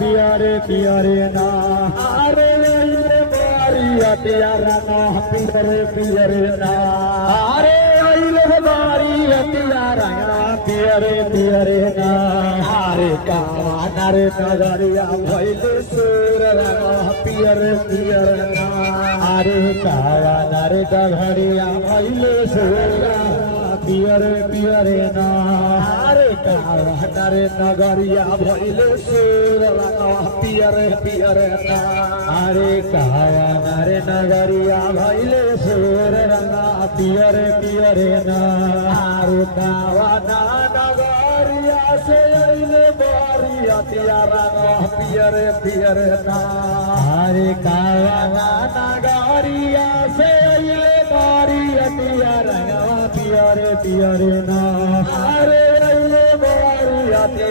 पियरे पियरे ना अरे अइले बारियतिया रंगा पियरे पियरे ना अरे अइले बारियतिया रंगा पियरे पियरे ना अरे कावाना रे नगरिया भइले सुर रंगा पियरे पियरे ना अरे कावाना रे नगरिया भइले सुर पियरे पियरे ना अरे कावाना रे नगरिया भइले सुर रंगा पियरे पियरे ना अरे कावाना रे नगरिया भइले सुर रंगा पियरे पियरे ना अरे कावाना नगरिया से अइले बारियतिया रंगा पियरे पियरे ना अरे कावाना नगरिया से अइले बारियतिया रंगा पियरे पियरे ना अरे अइले बारियतिया